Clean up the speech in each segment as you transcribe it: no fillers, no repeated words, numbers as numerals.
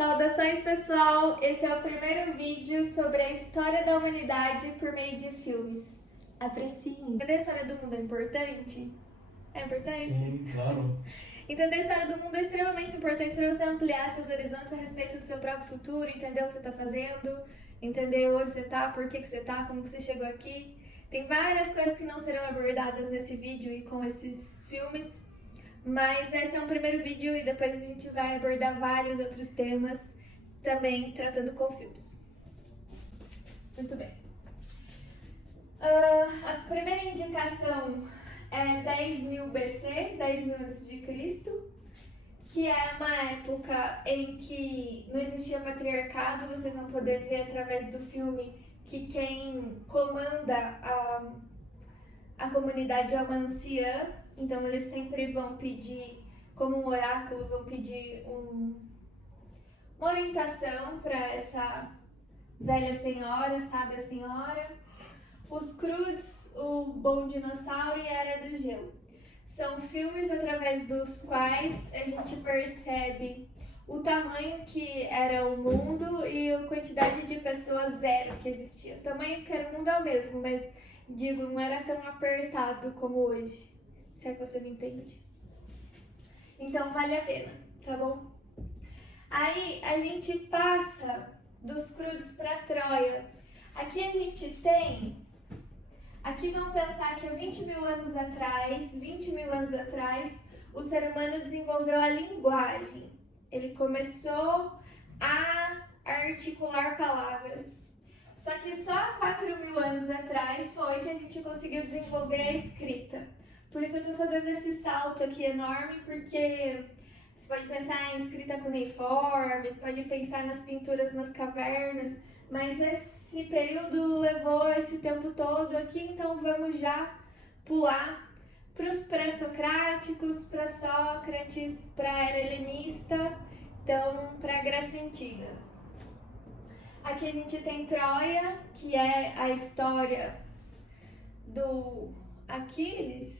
Saudações, pessoal! Esse é o primeiro vídeo sobre a história da humanidade por meio de filmes. Apreciem! Entender a história do mundo é importante? É importante? Sim, claro. Entender a história do mundo é extremamente importante para você ampliar seus horizontes a respeito do seu próprio futuro, entender o que você está fazendo, entender onde você está, por que você está, como que você chegou aqui. Tem várias coisas que não serão abordadas nesse vídeo e com esses filmes, mas esse é um primeiro vídeo e depois a gente vai abordar vários outros temas também tratando com filmes. Muito bem. A primeira indicação é 10.000 BC, 10.000 a.C., que é uma época em que não existia patriarcado. Vocês vão poder ver através do filme que quem comanda a comunidade é uma anciã, então eles sempre vão pedir, como um oráculo, vão pedir uma orientação para essa velha senhora, sábia senhora. Os Croods, o Bom Dinossauro e a Era do Gelo. São filmes através dos quais a gente percebe o tamanho que era o mundo e a quantidade de pessoas zero que existia. O tamanho que era o mundo é o mesmo, mas digo, não era tão apertado como hoje, se é que você me entende. Então vale a pena, tá bom? Aí a gente passa dos Croods para Troia. Aqui a gente tem... Aqui vamos pensar que há 20.000 anos atrás, o ser humano desenvolveu a linguagem. Ele começou a articular palavras. Só que só há 4.000 anos atrás foi que a gente conseguiu desenvolver a escrita. Por isso eu estou fazendo esse salto aqui enorme, porque você pode pensar em escrita cuneiforme, você pode pensar nas pinturas nas cavernas, mas esse período levou esse tempo todo aqui, então vamos já pular para os pré-socráticos, para Sócrates, para a era helenista, então para a Grécia Antiga. Aqui a gente tem Troia, que é a história do Aquiles,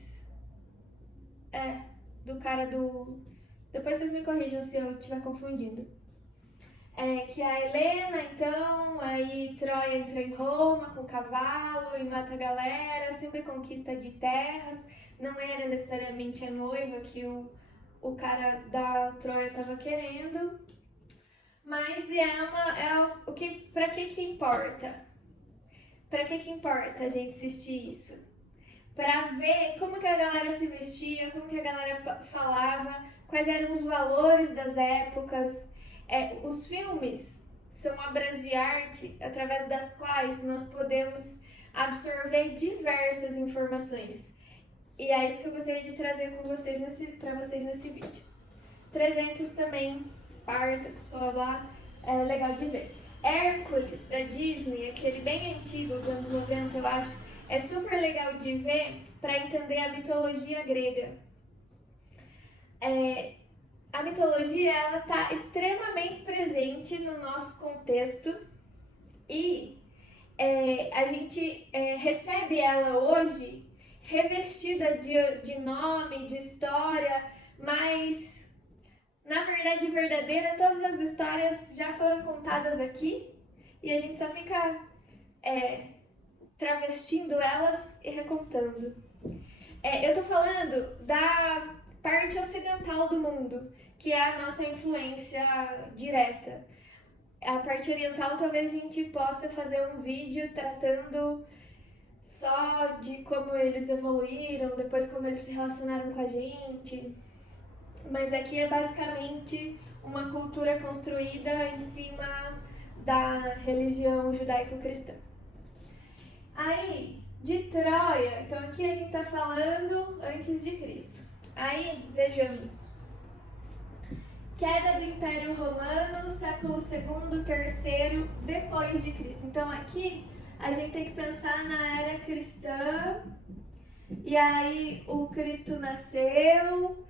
do cara do... Depois vocês me corrijam se eu estiver confundindo. Que a Helena, então, aí Troia entra em Roma com cavalo e mata a galera, sempre conquista de terras. Não era necessariamente a noiva que o cara da Troia estava querendo, mas para que importa? Para que importa a gente assistir isso? Para ver como que a galera se vestia, como que a galera falava, quais eram os valores das épocas. Os filmes são obras de arte através das quais nós podemos absorver diversas informações. E é isso que eu gostaria de trazer para vocês nesse vídeo. 300 também, Spartacus, blá blá blá, é legal de ver. Hércules, da Disney, aquele bem antigo, dos anos 90, eu acho, é super legal de ver para entender a mitologia grega. A mitologia, ela está extremamente presente no nosso contexto e a gente recebe ela hoje revestida de nome, de história, mas na verdade verdadeira, todas as histórias já foram contadas aqui e a gente só fica travestindo elas e recontando. Eu tô falando da parte ocidental do mundo, que é a nossa influência direta. A parte oriental, talvez a gente possa fazer um vídeo tratando só de como eles evoluíram, depois como eles se relacionaram com a gente. Mas aqui é basicamente uma cultura construída em cima da religião judaico-cristã. Aí, de Troia, então aqui a gente tá falando antes de Cristo. Aí, vejamos. Queda do Império Romano, século II, III, depois de Cristo. Então aqui a gente tem que pensar na era cristã. E aí o Cristo nasceu,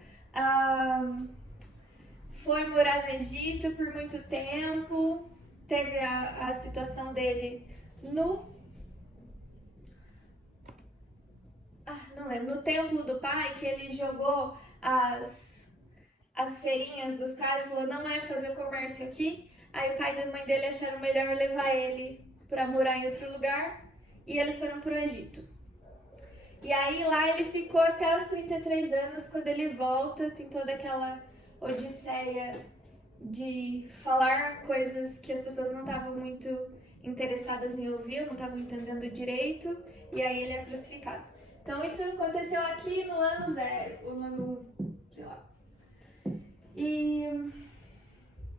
foi morar no Egito por muito tempo, teve a situação dele no templo do pai, que ele jogou as as feirinhas dos caras, falou, não é fazer comércio aqui. Aí o pai e a mãe dele acharam melhor levar ele para morar em outro lugar e eles foram pro Egito. E aí lá ele ficou até os 33 anos, quando ele volta, tem toda aquela odisseia de falar coisas que as pessoas não estavam muito interessadas em ouvir, não estavam entendendo direito, e aí ele é crucificado. Então isso aconteceu aqui no ano 0, ou no ano, sei lá.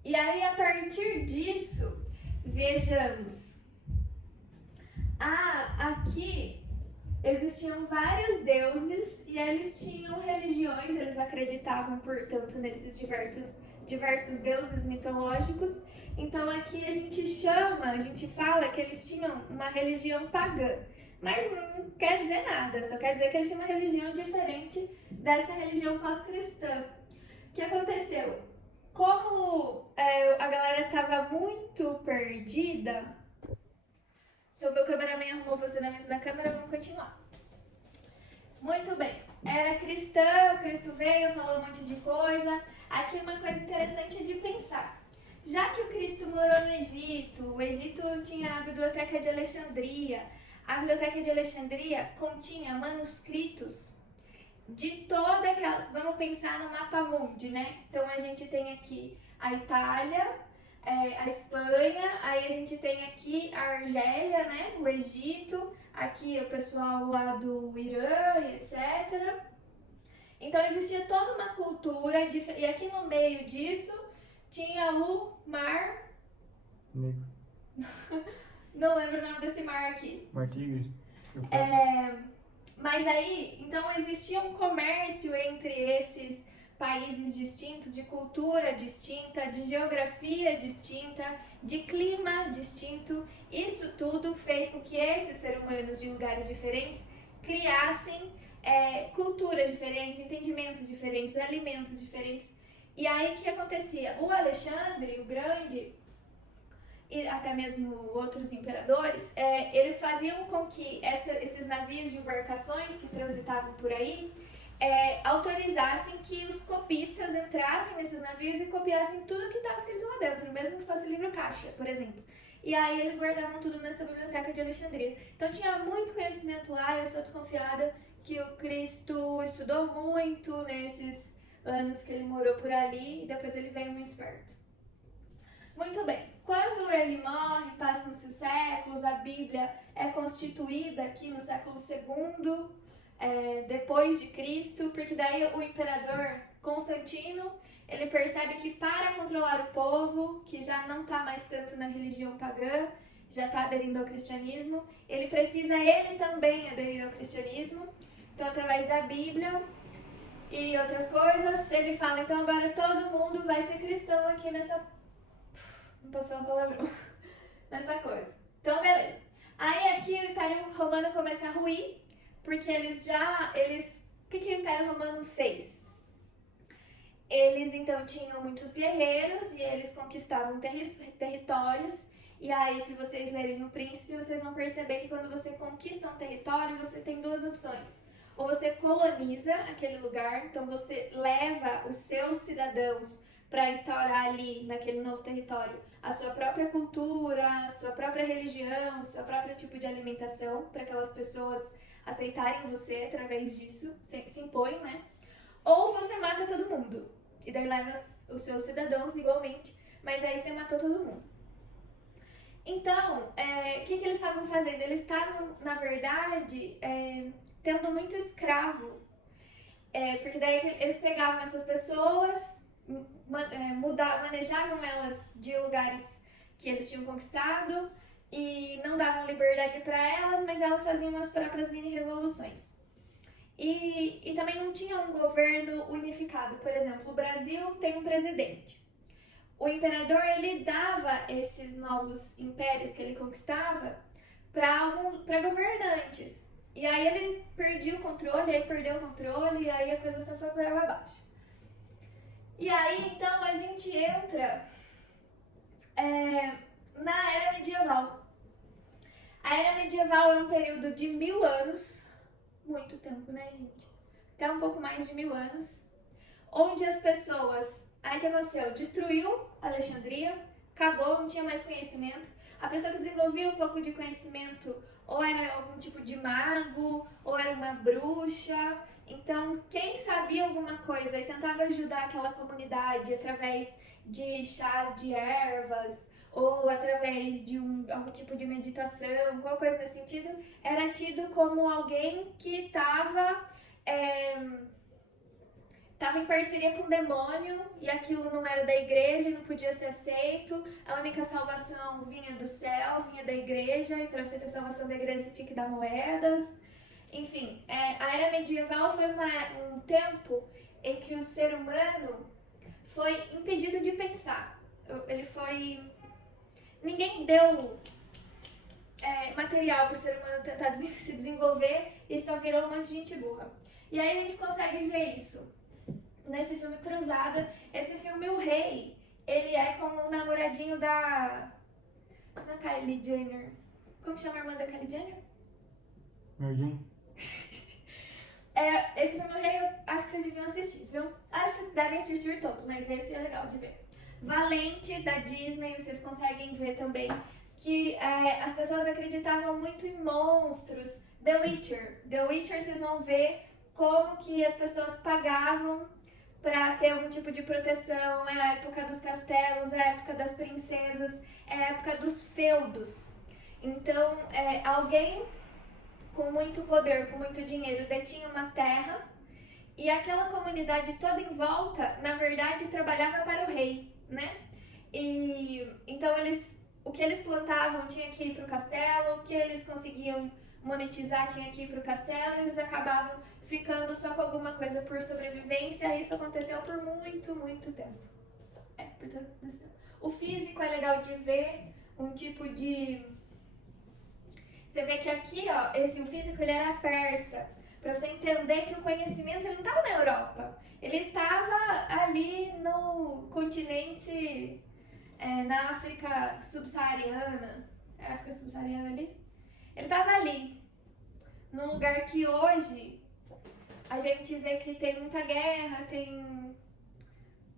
E aí a partir disso, vejamos. Aqui existiam vários deuses e eles tinham religiões, eles acreditavam, portanto, nesses diversos deuses mitológicos. Então aqui a gente fala que eles tinham uma religião pagã, mas não quer dizer nada, só quer dizer que eles tinham uma religião diferente dessa religião pós-cristã. O que aconteceu? Como a galera estava muito perdida, então meu cameraman arrumou o posicionamento da câmera, vamos continuar. Muito bem, era cristão, Cristo veio, falou um monte de coisa. Aqui uma coisa interessante de pensar. Já que o Cristo morou no Egito, o Egito tinha a Biblioteca de Alexandria. A Biblioteca de Alexandria continha manuscritos de todas aquelas... Vamos pensar no mapa mundi, né? Então a gente tem aqui a Itália, a Espanha, aí a gente tem aqui a Argélia, né? O Egito, aqui o pessoal lá do Irã e etc. Então existia toda uma cultura, e aqui no meio disso tinha o Mar... Negro. Não lembro o nome desse mar aqui. Mar Tigre. Mas aí, então existia um comércio entre esses países distintos, de cultura distinta, de geografia distinta, de clima distinto. Isso tudo fez com que esses seres humanos de lugares diferentes criassem culturas diferentes, entendimentos diferentes, alimentos diferentes. E aí o que acontecia? O Alexandre, o Grande, e até mesmo outros imperadores, eles faziam com que esses navios de embarcações que transitavam por aí autorizassem que os copistas entrassem nesses navios e copiassem tudo que estava escrito lá dentro, mesmo que fosse livro caixa, por exemplo. E aí eles guardavam tudo nessa biblioteca de Alexandria. Então tinha muito conhecimento lá, eu sou desconfiada que o Cristo estudou muito nesses anos que ele morou por ali e depois ele veio muito esperto. Muito bem, quando ele morre, passam-se os séculos, a Bíblia é constituída aqui no século II, depois de Cristo, porque daí o imperador Constantino, ele percebe que para controlar o povo, que já não está mais tanto na religião pagã, já está aderindo ao cristianismo, ele precisa ele também aderir ao cristianismo. Então, através da Bíblia e outras coisas, ele fala, então agora todo mundo vai ser cristão aqui nessa... Não posso falar palavrão. Nessa coisa. Então, beleza. Aí aqui o Império Romano começa a ruir, porque o que o Império Romano fez? Eles, então, tinham muitos guerreiros e eles conquistavam territórios. E aí, se vocês lerem O Príncipe, vocês vão perceber que quando você conquista um território, você tem duas opções. Ou você coloniza aquele lugar, então você leva os seus cidadãos para instaurar ali, naquele novo território, a sua própria cultura, a sua própria religião, o seu próprio tipo de alimentação, para aquelas pessoas aceitarem você através disso, se impõem, né? Ou você mata todo mundo, e daí leva os seus cidadãos igualmente, mas aí você matou todo mundo. Então, o que eles estavam fazendo? Eles estavam, na verdade, tendo muito escravo, porque daí eles pegavam essas pessoas, manejavam elas de lugares que eles tinham conquistado e não davam liberdade para elas, mas elas faziam as próprias mini-revoluções. E também não tinha um governo unificado. Por exemplo, o Brasil tem um presidente. O imperador, ele dava esses novos impérios que ele conquistava para governantes. E aí ele perdia o controle, aí perdeu o controle, e aí a coisa só foi por água abaixo. E aí, então, a gente entra na Era Medieval. A Era Medieval é um período de 1000 anos, muito tempo, né, gente? Até um pouco mais de 1000 anos, onde as pessoas... Aí o que aconteceu? Destruiu Alexandria, acabou, não tinha mais conhecimento. A pessoa que desenvolvia um pouco de conhecimento ou era algum tipo de mago, ou era uma bruxa. Então, quem sabia alguma coisa e tentava ajudar aquela comunidade através de chás de ervas, ou através de algum tipo de meditação, qualquer coisa nesse sentido, era tido como alguém que estava em parceria com o demônio e aquilo não era da igreja, não podia ser aceito. A única salvação vinha do céu, vinha da igreja, e para você ter salvação da igreja você tinha que dar moedas. Enfim, a era medieval foi um tempo em que o ser humano foi impedido de pensar. Ninguém deu material para o ser humano tentar se desenvolver e só virou um monte de gente burra. E aí a gente consegue ver isso nesse filme Cruzada. Esse filme, o rei, ele é como o namoradinho da Kylie Jenner. Como chama a irmã da Kylie Jenner? Mary Jane? Esse filme, o rei, eu acho que vocês deviam assistir, viu? Acho que vocês devem assistir todos, mas esse é legal de ver. Valente, da Disney, vocês conseguem ver também que as pessoas acreditavam muito em monstros. The Witcher, vocês vão ver como que as pessoas pagavam para ter algum tipo de proteção. É a época dos castelos, é a época das princesas, é a época dos feudos. Então, alguém com muito poder, com muito dinheiro, detinha uma terra e aquela comunidade toda em volta, na verdade, trabalhava para o rei, né? E então o que eles plantavam tinha que ir para o castelo, o que eles conseguiam monetizar tinha que ir para o castelo, e eles acabavam ficando só com alguma coisa por sobrevivência. Isso aconteceu por muito, muito tempo. O físico é legal de ver, um tipo de... Você vê que aqui, ó, o físico, ele era persa. Para você entender que o conhecimento ele não estava na Europa. Ele estava ali no continente, na África subsaariana. É a África subsaariana ali? Ele estava ali, num lugar que hoje a gente vê que tem muita guerra, tem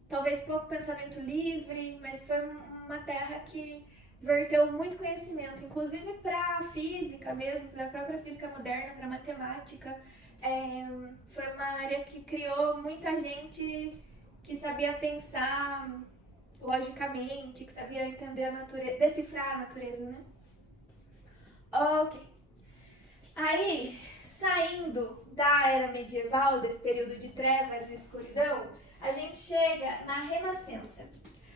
talvez pouco pensamento livre, mas foi uma terra que verteu muito conhecimento, inclusive para a física mesmo, para a própria física moderna, para a matemática. Foi uma área que criou muita gente que sabia pensar logicamente, que sabia entender a natureza, decifrar a natureza, né? Ok. Aí, saindo da era medieval, desse período de trevas e escuridão, a gente chega na Renascença.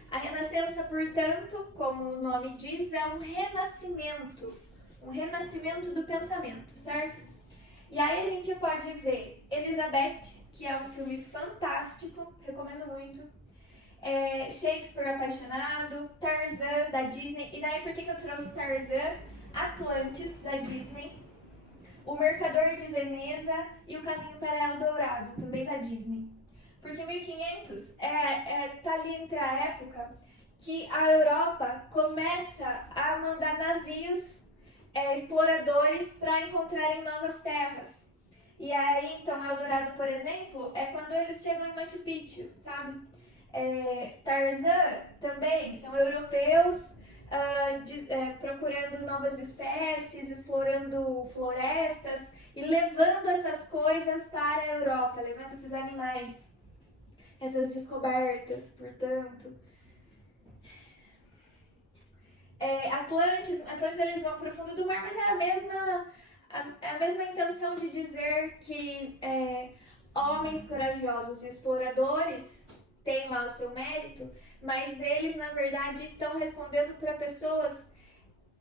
A Renascença, portanto, como o nome diz, é um renascimento do pensamento, certo? E aí a gente pode ver Elizabeth, que é um filme fantástico, recomendo muito. Shakespeare Apaixonado, Tarzan, da Disney. E daí por que eu trouxe Tarzan? Atlantis, da Disney. O Mercador de Veneza e O Caminho para Eldorado, também da Disney. Porque 1500 tá ali entre a época que a Europa começa a mandar navios exploradores para encontrarem novas terras. E aí, então, Eldorado, por exemplo, é quando eles chegam em Machu Picchu, sabe? Tarzan também são europeus procurando novas espécies, explorando florestas e levando essas coisas para a Europa, levando esses animais, essas descobertas, portanto. Atlantes eles vão para o fundo do mar, mas é a mesma intenção de dizer que homens corajosos e exploradores têm lá o seu mérito, mas eles, na verdade, estão respondendo para pessoas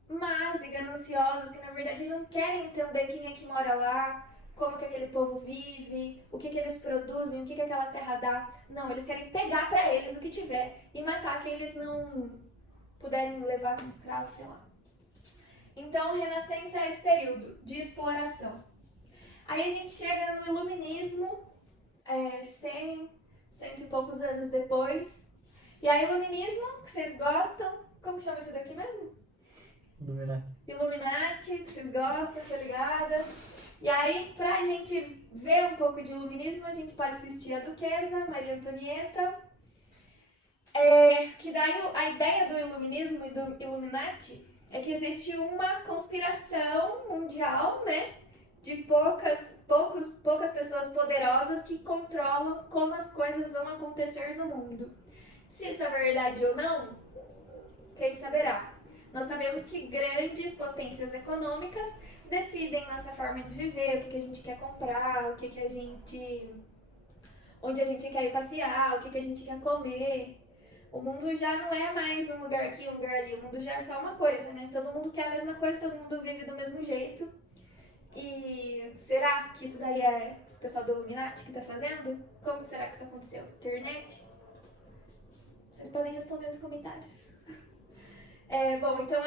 más e gananciosas que, na verdade, não querem entender quem é que mora lá, como que aquele povo vive, o que eles produzem, o que aquela terra dá. Não, eles querem pegar para eles o que tiver e matar quem eles não puderem levar como escravos, sei lá. Então, Renascença é esse período de exploração. Aí a gente chega no Iluminismo, 100 e poucos anos depois. E aí, Iluminismo, que vocês gostam, como chama isso daqui mesmo? Illuminati. Illuminati, que vocês gostam, tá ligada? E aí, pra gente ver um pouco de iluminismo, a gente pode assistir a Duquesa, Maria Antonieta, que daí a ideia do iluminismo e do Illuminati é que existe uma conspiração mundial, né, de poucas pessoas poderosas que controlam como as coisas vão acontecer no mundo. Se isso é verdade ou não, quem saberá? Nós sabemos que grandes potências econômicas decidem nossa forma de viver, o que a gente quer comprar, onde a gente quer ir passear, o que a gente quer comer. O mundo já não é mais um lugar aqui, um lugar ali, o mundo já é só uma coisa, né? Todo mundo quer a mesma coisa, todo mundo vive do mesmo jeito. E será que isso daí é o pessoal do Illuminati que tá fazendo? Como será que isso aconteceu? Internet? Vocês podem responder nos comentários. Bom, então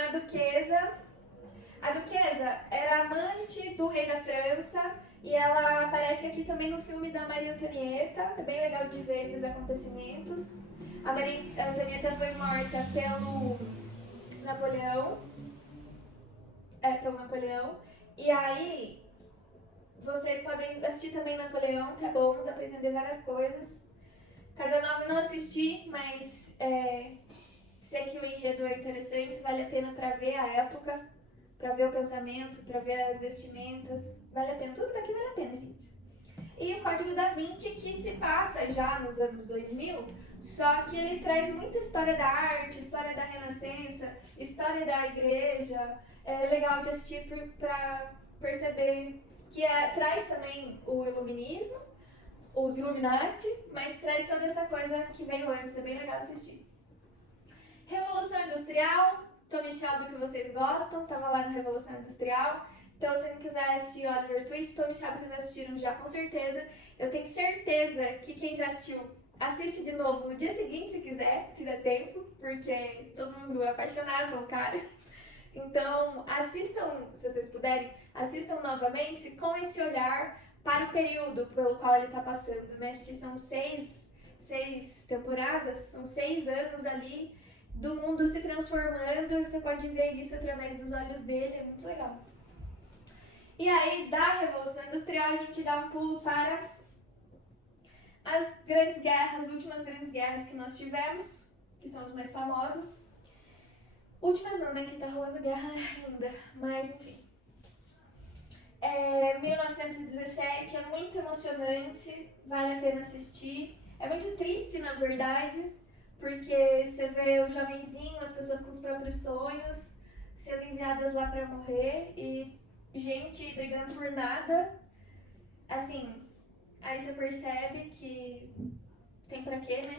a Duquesa era amante do rei da França e ela aparece aqui também no filme da Maria Antonieta. É bem legal de ver esses acontecimentos. A Maria Antonieta foi morta pelo Napoleão. E aí, vocês podem assistir também Napoleão, que é bom, dá pra entender várias coisas. Casanova não assisti, mas sei que o enredo é interessante, vale a pena pra ver a época, pra ver o pensamento, pra ver as vestimentas. Vale a pena, tudo daqui vale a pena, gente. E o Código da Vinci, que se passa já nos anos 2000, só que ele traz muita história da arte, história da Renascença, história da igreja. É legal de assistir para perceber que traz também o iluminismo, os Illuminati, mas traz toda essa coisa que veio antes, é bem legal assistir. Revolução Industrial, Tommy Shelby que vocês gostam, tava lá na Revolução Industrial. Então, se não quiser assistir Oliver Twist, Tommy Shelby vocês assistiram já com certeza. Eu tenho certeza que quem já assistiu, assiste de novo no dia seguinte se quiser, se der tempo, porque todo mundo é apaixonado pelo cara. Então, assistam, se vocês puderem, assistam novamente com esse olhar para o período pelo qual ele está passando, né? Acho que são seis temporadas, são 6 anos ali do mundo se transformando, e você pode ver isso através dos olhos dele, é muito legal. E aí, da Revolução Industrial, a gente dá um pulo para as grandes guerras, as últimas grandes guerras que nós tivemos, que são as mais famosas. Últimas não, né? Que tá rolando guerra ainda, mas enfim. 1917 é muito emocionante, vale a pena assistir. É muito triste, na verdade, porque você vê o jovenzinho, as pessoas com os próprios sonhos, sendo enviadas lá pra morrer e gente brigando por nada. Assim, aí você percebe que tem pra quê, né?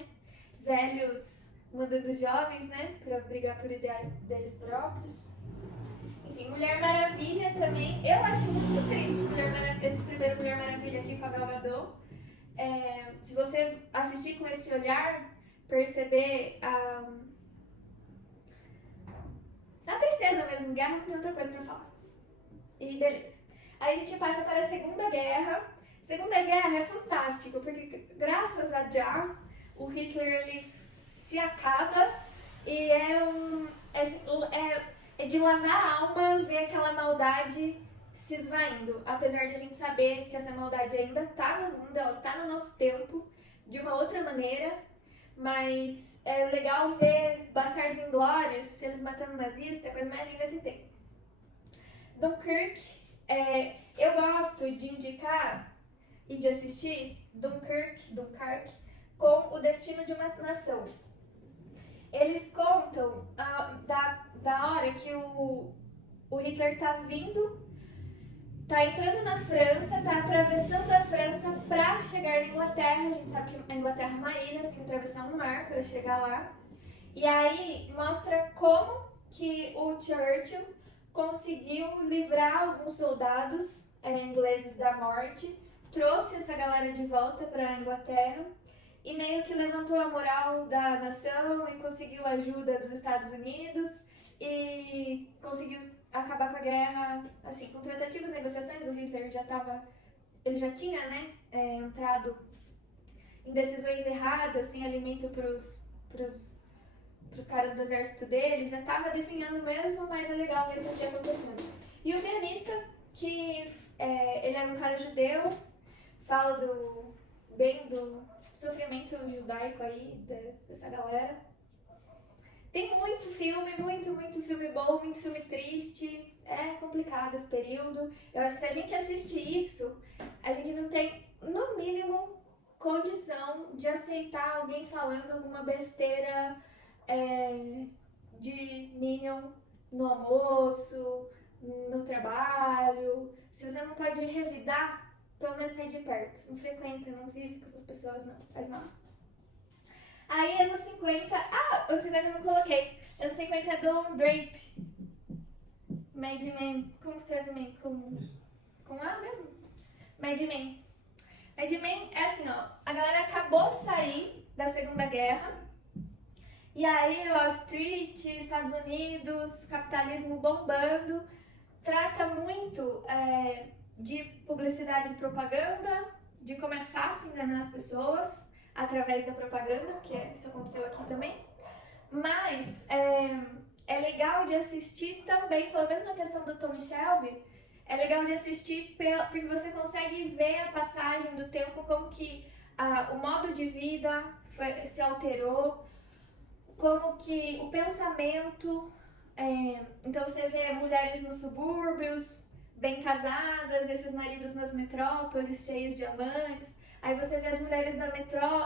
Velhos mandando jovens, né, pra brigar por ideais deles próprios. Enfim, Mulher Maravilha também. Eu acho muito triste esse primeiro Mulher Maravilha aqui com a Gal Gadot. Se você assistir com esse olhar, perceber a tristeza mesmo, guerra não tem outra coisa pra falar. E beleza. Aí a gente passa para a Segunda Guerra. Segunda Guerra é fantástico, porque graças a Já, o Hitler ele se acaba e é de lavar a alma ver aquela maldade se esvaindo. Apesar de a gente saber que essa maldade ainda tá no mundo, ela tá no nosso tempo, de uma outra maneira, mas é legal ver Bastardos Inglórios, eles matando nazistas, é a coisa mais linda que tem. Dunkirk, eu gosto de indicar e de assistir Dunkirk, com O Destino de uma Nação. Eles contam da hora que o Hitler tá vindo, tá entrando na França, tá atravessando a França pra chegar na Inglaterra. A gente sabe que a Inglaterra é uma ilha, você tem que atravessar um mar pra chegar lá. E aí mostra como que o Churchill conseguiu livrar alguns soldados ingleses da morte, trouxe essa galera de volta pra Inglaterra e meio que levantou a moral da nação e conseguiu a ajuda dos Estados Unidos e conseguiu acabar com a guerra, assim, com tratativas, negociações. O Hitler ele já tinha, né, entrado em decisões erradas, sem alimento pros caras do exército dele, já estava definhando mesmo, mas é legal ver isso aqui acontecendo. E o pianista, que Ele era um cara judeu, fala bem do sofrimento judaico aí, dessa galera. Tem muito filme bom, muito filme triste. É complicado esse período. Eu acho que se a gente assiste isso, a gente não tem, no mínimo, condição de aceitar alguém falando alguma besteira de Minion no almoço, no trabalho. Se você não pode revidar, pelo menos sai de perto. Não frequenta, não vive com essas pessoas, não. Faz mal. Aí, anos 50... anos 50 eu não coloquei. Anos 50 é Don Drape. Mad Men. Como escreve Men? Com A mesmo? Mad Men. Mad Men é assim, ó. A galera acabou de sair da Segunda Guerra. E aí, Wall Street, Estados Unidos, capitalismo bombando. Trata muito de publicidade e propaganda, de como é fácil enganar as pessoas através da propaganda, que isso aconteceu aqui também. Mas é legal de assistir também, pelo menos na questão do Tommy Shelby, é legal de assistir porque você consegue ver a passagem do tempo, como que o modo de vida se alterou, como que o pensamento... então você vê mulheres nos subúrbios, bem casadas, esses maridos nas metrópoles, cheios de amantes. Aí você vê as mulheres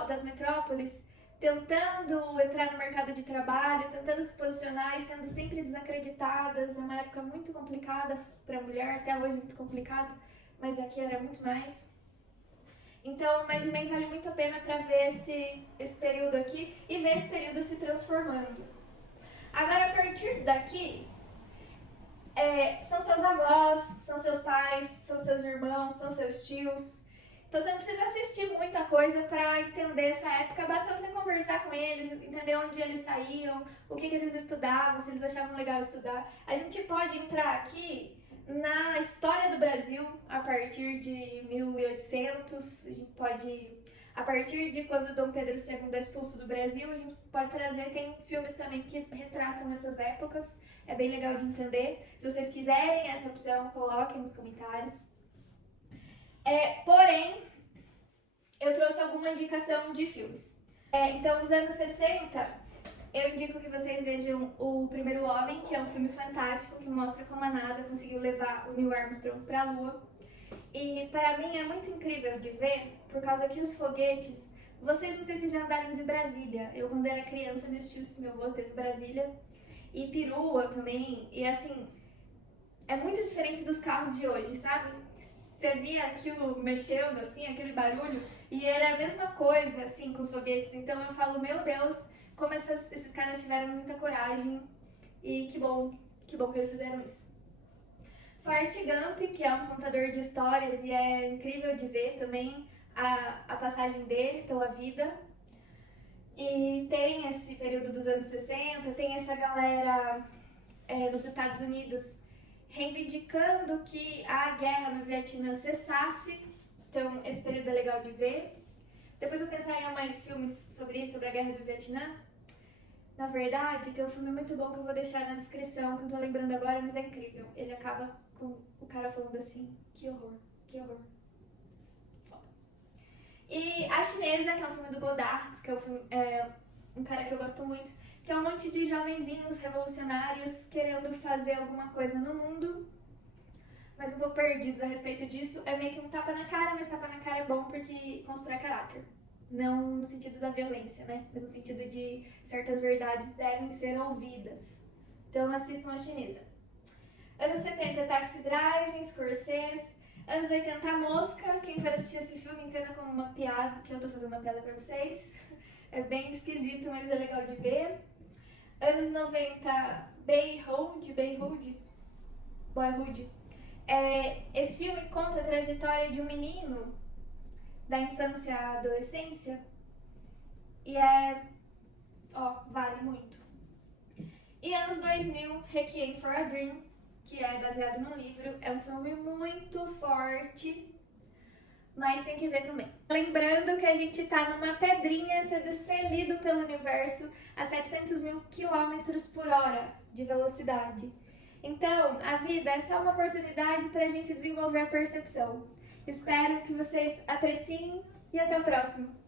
das metrópoles tentando entrar no mercado de trabalho, tentando se posicionar e sendo sempre desacreditadas. É uma época muito complicada para a mulher, até hoje muito complicado, mas aqui era muito mais. Então, Mad Men vale muito a pena para ver esse período aqui e ver esse período se transformando. Agora, a partir daqui, são seus avós, são seus pais, são seus irmãos, são seus tios. Então você não precisa assistir muita coisa para entender essa época, basta você conversar com eles, entender onde eles saíram, o que eles estudavam, se eles achavam legal estudar. A gente pode entrar aqui na história do Brasil a partir de 1800, a gente pode, a partir de quando Dom Pedro II é expulso do Brasil, a gente pode trazer, tem filmes também que retratam essas épocas, é bem legal de entender. Se vocês quiserem essa opção, coloquem nos comentários. Porém, eu trouxe alguma indicação de filmes. Então, nos anos 60, eu indico que vocês vejam O Primeiro Homem, que é um filme fantástico que mostra como a NASA conseguiu levar o Neil Armstrong para a Lua. E para mim é muito incrível de ver, por causa que os foguetes... Vocês não sei se já andaram de Brasília. Eu, quando era criança, meu avô teve Brasília. E perua também. E assim, é muito diferente dos carros de hoje, sabe? Você via aquilo mexendo, assim, aquele barulho, e era a mesma coisa, assim, com os foguetes. Então eu falo, meu Deus, como esses caras tiveram muita coragem, e que bom que eles fizeram isso. Forrest Gump, que é um contador de histórias, e é incrível de ver também a passagem dele pela vida. E tem esse período dos anos 60, tem essa galera nos Estados Unidos reivindicando que a guerra no Vietnã cessasse. Então, esse período é legal de ver. Depois eu pensaria em mais filmes sobre isso, sobre a guerra do Vietnã. Na verdade, tem um filme muito bom que eu vou deixar na descrição, que eu não tô lembrando agora, mas é incrível. Ele acaba com o cara falando assim, que horror, que horror. Foda. E A Chinesa, que é um filme do Godard, que é um cara que eu gosto muito, que é um monte de jovenzinhos revolucionários querendo fazer alguma coisa no mundo, mas um pouco perdidos a respeito disso. É meio que um tapa na cara, mas tapa na cara é bom porque constrói caráter. Não no sentido da violência, né? Mas no sentido de certas verdades devem ser ouvidas. Então assistam A Chinesa. Anos 70, Taxi Drive, Scorsese. Anos 80, A Mosca. Quem for assistir esse filme entenda como uma piada, que eu tô fazendo uma piada pra vocês. É bem esquisito, mas é legal de ver. Anos 90, Boyhood. Esse filme conta a trajetória de um menino da infância à adolescência e vale muito. E anos 2000, Requiem for a Dream, que é baseado no livro, é um filme muito forte, mas tem que ver também. Lembrando que a gente tá numa pedrinha sendo expelido pelo universo a 700 mil km por hora de velocidade. Então, a vida é só uma oportunidade para a gente desenvolver a percepção. Espero que vocês apreciem e até o próximo!